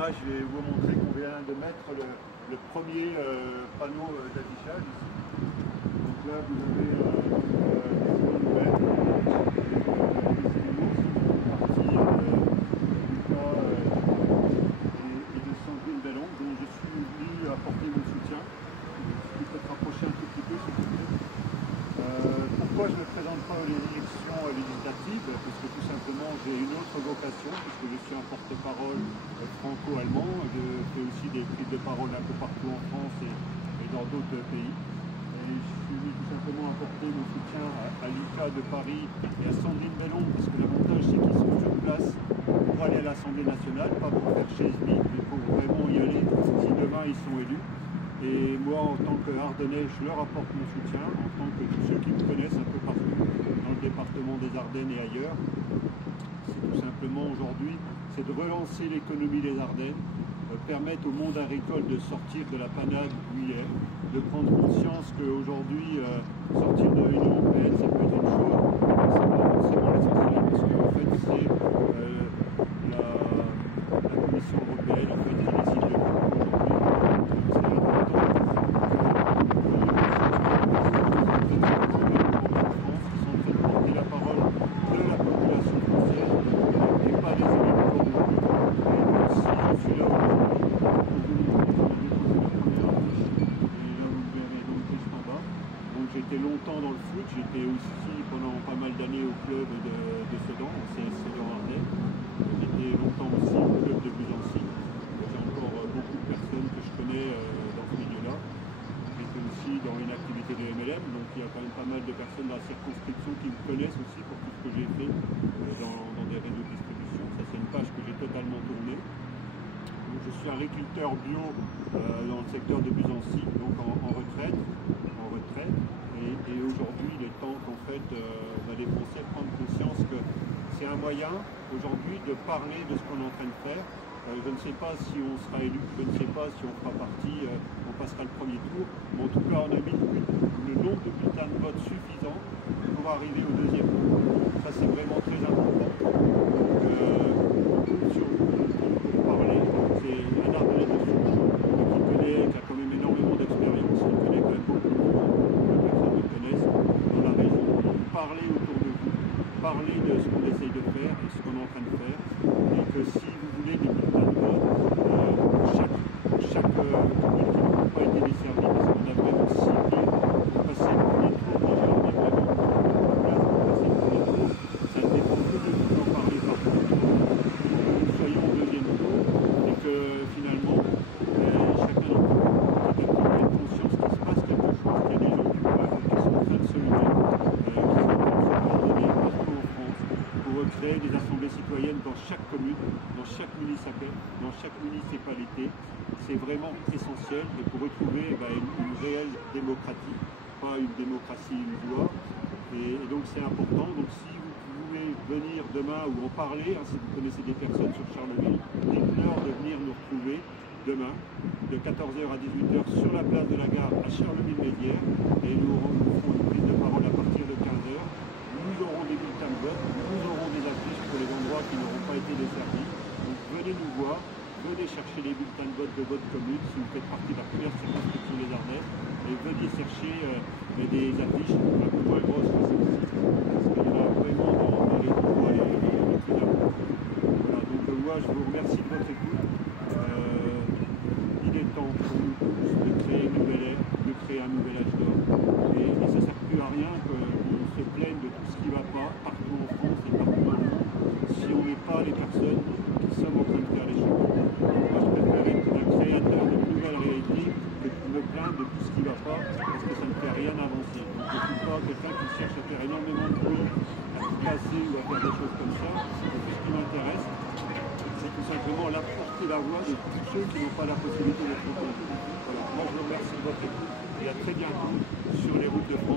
Là, je vais vous montrer qu'on vient de mettre le premier panneau d'affichage ici. Donc là, vous avez des nouvelles. Et de Sandrine Bellon, dont je suis venu apporter mon soutien. Je peux te rapprocher un tout petit peu, s'il te plaît. Pourquoi je ne me présente pas aux élections législatives? Parce que tout simplement j'ai une autre vocation, puisque je suis un porte-parole franco-allemand. Je fais aussi des prises de parole un peu partout en France et dans d'autres pays. Et je suis venu tout simplement apporter mon soutien à l'ICA de Paris et à Sandrine Bellon, parce que l'avantage c'est qu'ils sont sur place pour aller à l'Assemblée nationale, pas pour faire chaise vide, mais pour vraiment y aller si demain ils sont élus. Et moi, en tant qu'Ardennais, je leur apporte mon soutien, en tant que tous ceux qui me connaissent un peu partout, dans le département des Ardennes et ailleurs. C'est tout simplement aujourd'hui, c'est de relancer l'économie des Ardennes, permettre au monde agricole de sortir de la panade où il est, de prendre conscience qu'aujourd'hui, sortir de l'Union européenne, ça peut être une chose, mais c'est pas forcément l'essentiel, parce qu'en fait, c'est la Commission européenne en fait, qui décide de tout J'étais longtemps dans le foot, j'étais aussi pendant pas mal d'années au club de Sedan, au CSC de Ardenne. J'étais longtemps aussi au club de Buzancy. J'ai encore beaucoup de personnes que je connais dans ce milieu-là. J'étais aussi dans une activité de MLM, donc il y a quand même pas mal de personnes dans la circonscription qui me connaissent aussi pour tout ce que j'ai fait dans des réseaux de distribution. Ça c'est une page que j'ai totalement tournée. Donc, je suis agriculteur bio dans le secteur de Buzancy, donc en retraite. Et aujourd'hui, il est temps qu'en fait, les Français prennent conscience que c'est un moyen aujourd'hui de parler de ce qu'on est en train de faire. Je ne sais pas si on sera élu, je ne sais pas si on fera partie, on passera le premier tour, mais en tout cas, on a mis le nombre de bulletins de vote suffisant pour arriver au deuxième tour. Ça, c'est vraiment très important. Donc, sur pour parler, c'est un Ardennais de souche qui a quand même énormément d'expérience, il connaît quand même beaucoup de monde. Dans la région, parler autour de vous, parler de ce qu'on essaye de faire et ce qu'on est en train de faire, et que si vous voulez des bulletins de vote, chaque commune qui n'a pas été desservie, parce qu'on a vraiment ciblé pour passer le premier tour, déjà on est vraiment là pour passer le premier tour, ça ne dépend que de nous d'en parler partout, que nous soyons au deuxième tour, et que finalement, chacun d'entre vous ait conscience qu'il se passe quelque chose, qu'il y a des gens qui sont en train de se lever, qui sont en train de se coordonner partout en France pour créer des assemblées citoyennes dans chaque commune, dans chaque municipalité. C'est vraiment essentiel et pour retrouver une réelle démocratie, pas une démocratie illusoire. Et donc c'est important. Donc si vous pouvez venir demain ou en parler, si vous connaissez des personnes sur Charleville, dites-leur de venir nous retrouver demain de 14h à 18h sur la place de la gare à Charleville-Mézières et nous ferons une prise de parole à partir de 15h. Nous aurons des bulletins de vote, nous aurons des affiches pour les endroits qui n'auront pas été desservis. Donc venez nous voir, venez chercher les bulletins de vote de votre commune si vous faites partie de la première circonscription des Ardennes et venez chercher des affiches un peu moins grosses que celles-ci. Parce qu'il y en a vraiment dans les endroits les plus importants. Voilà, donc moi je vous remercie de votre écoute. Il est temps pour nous tous de créer une nouvelle ère, de créer un nouvel âge d'or. Et ça ne sert plus à rien qu'on se plaigne de tout ce qui ne va pas partout en France et partout dans le monde si on n'est pas les personnes qui sommes en train de faire les choses. Donc moi je préfère être un créateur de nouvelles réalités que de me plaindre de tout ce qui ne va pas parce que ça ne fait rien avancer. Donc je ne suis pas quelqu'un qui cherche à faire énormément de bruit, à se casser ou à faire des choses comme ça. C'est tout ce qui m'intéresse. C'est tout simplement porter la voix de tous ceux qui n'ont pas la possibilité d'être entendus. Voilà. Moi, je vous remercie de votre écoute et à très bientôt sur les routes de France.